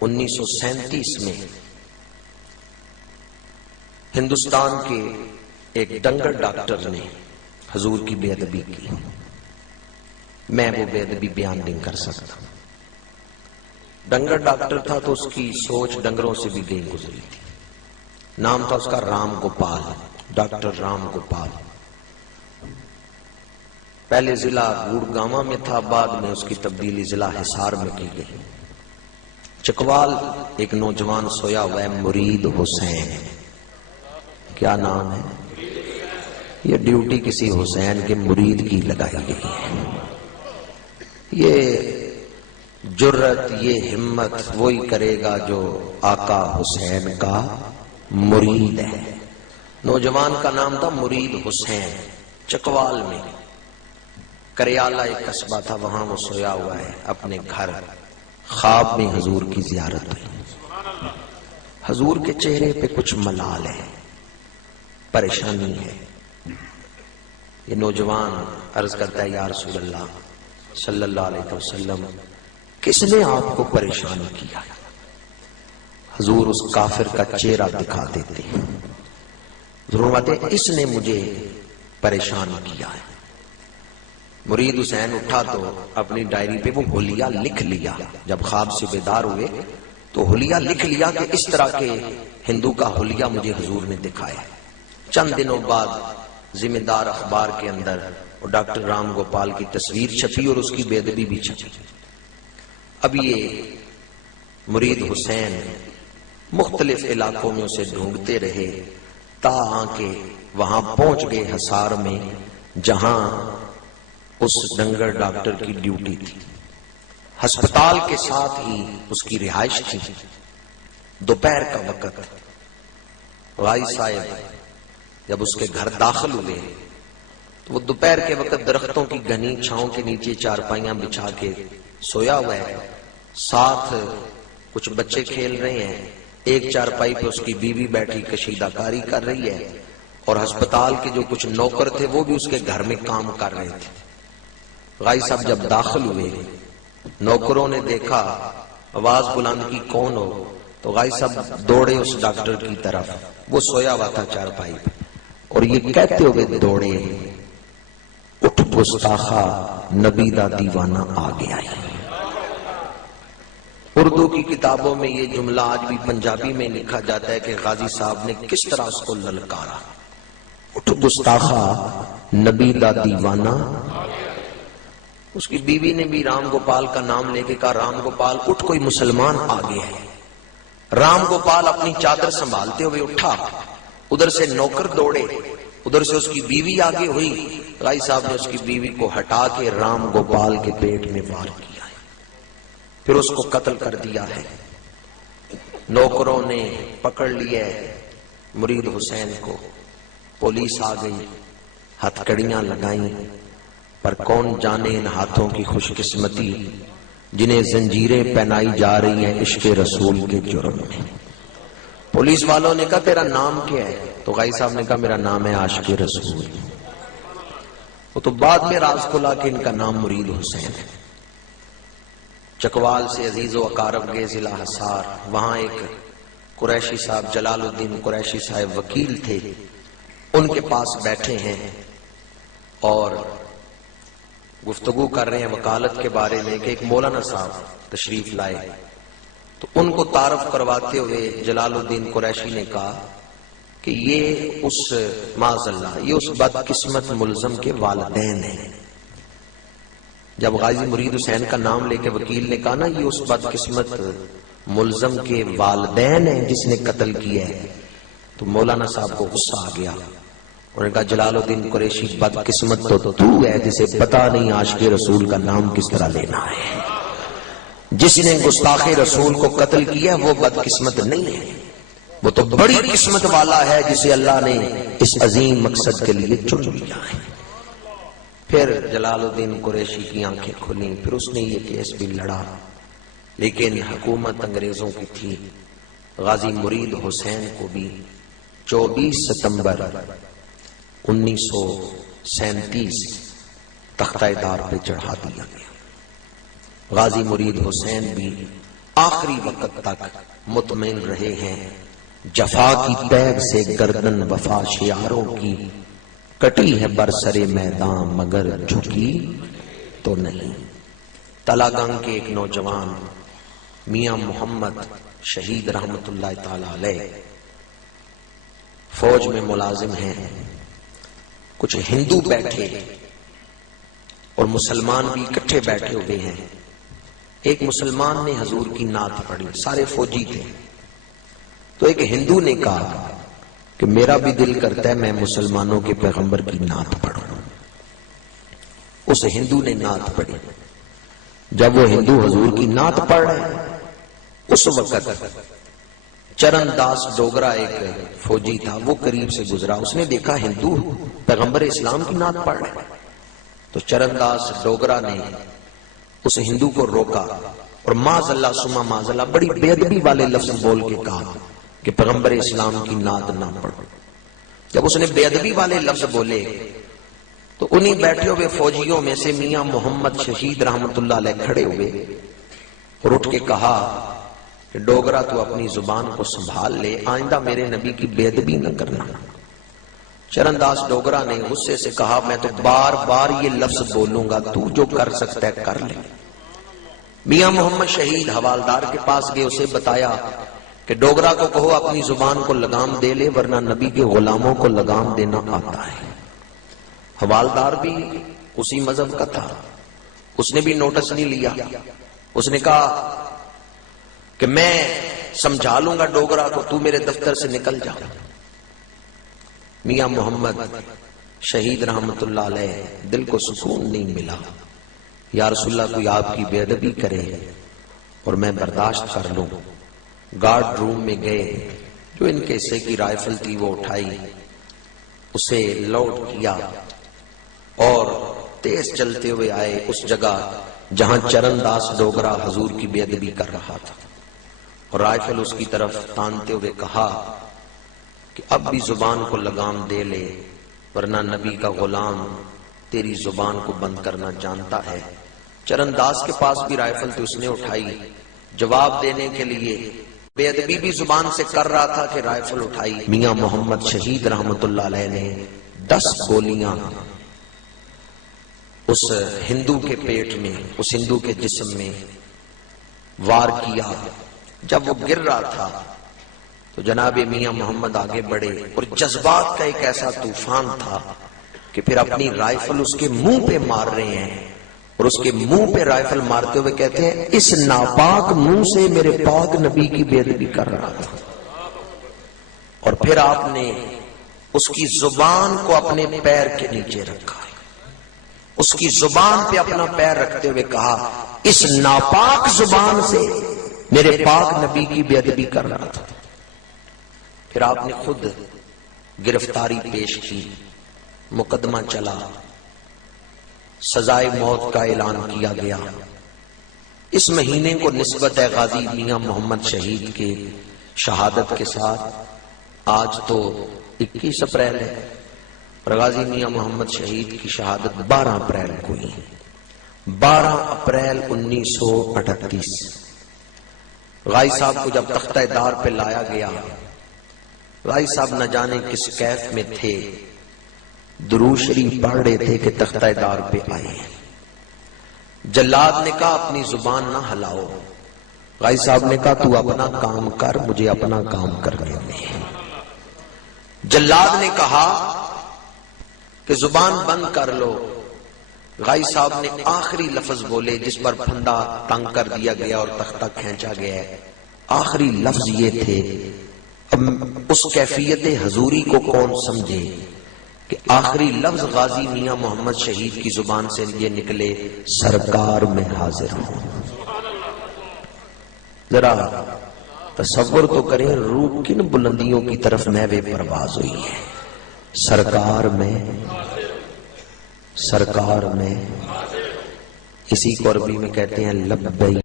1937 میں ہندوستان کے ایک ڈنگر ڈاکٹر نے حضور کی بے ادبی کی. میں وہ بے ادبی بیان نہیں کر سکتا. ڈنگر ڈاکٹر تھا تو اس کی سوچ ڈنگروں سے بھی گئی گزری تھی. نام تھا اس کا رام گوپال، ڈاکٹر رام گوپال. پہلے ضلع گڑگاواں میں تھا، بعد میں اس کی تبدیلی ضلع حصار میں کی گئی. چکوال ایک نوجوان سویا ہوا ہے، مرید حسین. کیا نام ہے؟ یہ ڈیوٹی کسی حسین کے مرید کی لگائی گئی ہے. یہ جرت، یہ ہمت وہی کرے گا جو آقا حسین کا مرید ہے. نوجوان کا نام تھا مرید حسین. چکوال میں کریالہ ایک قصبہ تھا، وہاں وہ سویا ہوا ہے اپنے گھر. خواب میں حضور کی زیارت ہوئی. حضور کے چہرے پہ کچھ ملال ہے، پریشانی ہے. یہ نوجوان عرض کرتا ہے یا رسول اللہ صلی اللہ علیہ وسلم، کس نے آپ کو پریشان کیا؟ حضور اس کافر کا چہرہ دکھا دیتے ہیں. ضرور باتیں، اس نے مجھے پریشان کیا ہے. مرید حسین اٹھا تو اپنی ڈائری پہ وہ حلیہ لکھ لیا. جب خواب سے بیدار ہوئے تو حلیہ لکھ لیا کہ اس طرح کے ہندو کا حلیہ مجھے حضور نے دکھایا. چند دنوں بعد ذمہ دار اخبار کے اندر اور ڈاکٹر رام گوپال کی تصویر چھپی اور اس کی بے ادبی بھی چھپی. اب یہ مرید حسین مختلف علاقوں میں اسے ڈھونڈتے رہے تاہاں کہ وہاں پہنچ گئے حصار میں، جہاں اس ڈنگر ڈاکٹر کی ڈیوٹی تھی. ہسپتال کے ساتھ ہی اس کی رہائش تھی. دوپہر کا وقت غائی صاحب جب اس کے گھر داخل ہوئے تو وہ دوپہر کے وقت درختوں کی گھنی چھاؤں کے نیچے چارپائیاں بچھا کے سویا ہوا ہے. ساتھ کچھ بچے کھیل رہے ہیں. ایک چارپائی پہ اس کی بیوی بیٹھی کشیدہ کاری کر رہی ہے، اور ہسپتال کے جو کچھ نوکر تھے وہ بھی اس کے گھر میں کام کر رہے تھے. غائی صاحب جب داخل ہوئے، نوکروں نے دیکھا، آواز بلند کی کون ہو؟ تو غائی صاحب دوڑے اس ڈاکٹر کی طرف. وہ سویا ہوا تھا چارپائی پہ، اور یہ کہتے ہوئے دوڑے، اٹھ گستاخا، نبی دا دیوانہ آ گیا ہے. اردو کی کتابوں میں یہ جملہ آج بھی پنجابی میں لکھا جاتا ہے کہ غازی صاحب نے کس طرح اس کو للکارا. اٹھ گستاخا، نبی دا دیوانہ. اس کی بیوی نے بھی رام گوپال کا نام لے کے کہا رام گوپال اٹھ، کوئی مسلمان آ گیا ہے. رام گوپال اپنی چادر سنبھالتے ہوئے اٹھا. ادھر سے نوکر دوڑے، ادھر سے اس کی بیوی آگے ہوئی. غائی صاحب نے اس کی بیوی کو ہٹا کے رام گوپال کے پیٹ میں وار کیا ہے، پھر اس کو قتل کر دیا ہے. نوکروں نے پکڑ لیا مرید حسین کو. پولیس آ گئی، ہتھکڑیاں لگائیں، پر کون جانے ان ہاتھوں کی خوش قسمتی جنہیں زنجیریں پہنائی جا رہی ہیں عشق رسول کے جرم میں. پولیس والوں نے کہا تیرا نام کیا ہے؟ تو غائی صاحب نے کہا میرا نام ہے عاشق رسول. وہ تو بعد میں راز کھلا کہ ان کا نام مرید حسین ہے. چکوال سے عزیز و اقارب گئے ضلع حصار. وہاں ایک قریشی صاحب جلال الدین قریشی صاحب وکیل تھے. ان کے پاس بیٹھے ہیں اور گفتگو کر رہے ہیں وکالت کے بارے میں کہ ایک مولانا صاحب تشریف لائے. تو ان کو تعارف کرواتے ہوئے جلال الدین قریشی نے کہا کہ یہ اس معاذ اللہ یہ اس بدقسمت ملزم کے والدین ہیں. جب غازی مرید حسین کا نام لے کے وکیل نے کہا نا یہ اس بدقسمت ملزم کے والدین ہیں جس نے قتل کیا ہے، تو مولانا صاحب کو غصہ آ گیا. انہوں نے کہا جلال الدین قریشی بدقسمت تو ہے جسے پتا نہیں عاشق رسول کا نام کس طرح لینا ہے. جس نے گستاخ رسول کو قتل کیا وہ بدقسمت نہیں ہے، وہ تو بڑی قسمت والا ہے جسے اللہ نے اس عظیم مقصد کے لیے چن لیا ہے. پھر جلال الدین قریشی کی آنکھیں کھلیں. پھر اس نے یہ کیس بھی لڑا، لیکن حکومت انگریزوں کی تھی. غازی مرید حسین کو بھی 24 ستمبر 1937 تختہ دار پہ چڑھا دیا گیا. غازی مرید حسین بھی آخری وقت تک مطمئن رہے ہیں۔ جفا کی تیغ سے گردن وفا شیاروں کی، کٹی ہے برسر میدان مگر جھکی تو نہیں۔ تلا گنگ کے ایک نوجوان میاں محمد شہید رحمت اللہ تعالی علیہ فوج میں ملازم ہیں۔ کچھ ہندو بیٹھے اور مسلمان بھی اکٹھے بیٹھے ہوئے ہیں۔ ایک مسلمان نے حضور کی نعت پڑھی، سارے فوجی تھے، تو ایک ہندو نے کہا کہ میرا بھی دل کرتا ہے میں مسلمانوں کے پیغمبر کی نعت پڑھوں۔ اس ہندو نے نعت پڑھی۔ جب وہ ہندو حضور کی نعت پڑھ رہے، اس وقت چرن داس ڈوگرا ایک فوجی تھا، وہ قریب سے گزرا، اس نے دیکھا ہندو پیغمبر اسلام کی نعت پڑھ رہے، تو چرن داس ڈوگرا نے اس ہندو کو روکا اور معاذ اللہ سما معاذ اللہ بڑی بے ادبی والے لفظ بول کے کہا کہ پیغمبر اسلام کی نعت نہ پڑھو۔ جب اس نے بے ادبی والے لفظ بولے تو انہی بیٹھے ہوئے فوجیوں میں سے میاں محمد شہید رحمت اللہ علیہ کھڑے ہوئے اور اٹھ کے کہا کہ ڈوگرا تو اپنی زبان کو سنبھال لے، آئندہ میرے نبی کی بے ادبی نہ کرنا۔ چرن داس ڈوگرا نے غصے سے کہا میں تو بار بار یہ لفظ بولوں گا، تو جو کر سکتا ہے کر لے۔ میاں محمد شہید حوالدار کے پاس گئے، اسے بتایا کہ ڈوگرا کو کہو اپنی زبان کو لگام دے لے، ورنہ نبی کے غلاموں کو لگام دینا آتا ہے۔ حوالدار بھی اسی مذہب کا تھا، اس نے بھی نوٹس نہیں لیا، اس نے کہا کہ میں سمجھا لوں گا ڈوگرا کو، تو میرے دفتر سے نکل جا۔ میاں محمد شہید رحمت اللہ علیہ دل کو سکون نہیں ملا، یا رسول اللہ کوئی آپ کی بے ادبی کرے اور میں برداشت کر لوں۔ گارڈ روم میں گئے، جو ان کے حصے کی رائفل تھی وہ اٹھائی، اسے لوڈ کیا اور تیز چلتے ہوئے آئے اس جگہ جہاں چرن داس ڈوگرا حضور کی بے ادبی کر رہا تھا، اور رائفل اس کی طرف تانتے ہوئے کہا کہ اب بھی زبان کو لگام دے لے، ورنہ نبی کا غلام تیری زبان کو بند کرنا جانتا ہے۔ چرن داس کے پاس بھی رائفل تھی، اس نے اٹھائی، جواب دینے کے لیے بے ادبی بھی زبان سے کر رہا تھا کہ رائفل اٹھائی۔ میاں محمد شہید رحمت اللہ علیہ نے 10 گولیاں اس ہندو کے پیٹ میں، اس ہندو کے جسم میں وار کیا۔ جب وہ گر رہا تھا تو جناب میاں محمد آگے بڑھے، اور جذبات کا ایک ایسا طوفان تھا کہ پھر اپنی رائفل اس کے منہ پہ مار رہے ہیں، اور اس کے منہ پہ رائفل مارتے ہوئے کہتے ہیں اس ناپاک منہ سے میرے پاک نبی کی بے ادبی کر رہا تھا۔ اور پھر آپ نے اس کی زبان کو اپنے پیر کے نیچے رکھا، اس کی زبان پہ اپنا پیر رکھتے ہوئے کہا اس ناپاک زبان سے میرے پاک نبی کی بے ادبی کر رہا تھا۔ پھر آپ نے خود گرفتاری پیش کی، مقدمہ چلا، سزائے موت کا اعلان کیا گیا۔ اس مہینے کو نسبت ہے غازی میاں محمد شہید کے شہادت کے ساتھ، آج تو 21 اپریل ہے، اور غازی میاں محمد شہید کی شہادت 12 اپریل کو ہوئی، 12 اپریل 1938۔ غازی صاحب کو جب تختہ دار پہ لایا گیا، غازی صاحب نہ جانے کس کیف میں تھے، درود شریف پڑھ رہے تھے کہ تختہ دار پہ آئے۔ جلاد نے کہا اپنی زبان نہ ہلاؤ، غازی صاحب نے کہا تو اپنا کام کر، مجھے اپنا کام کرنے دے۔ جلاد نے کہا کہ زبان بند کر لو، غازی صاحب نے آخری لفظ بولے جس پر پھندا تنگ کر دیا گیا اور تختہ کھینچا گیا ہے، آخری لفظ یہ تھے۔ اب اس کیفیت حضوری کو کون سمجھے کہ آخری لفظ غازی میاں محمد شہید کی زبان سے یہ نکلے سرکار میں حاضر ہوں۔ ذرا تصور تو کریں روح کن بلندیوں کی طرف محو پرواز ہوئی ہے۔ سرکار میں، اسی کو عربی میں کہتے ہیں لبیک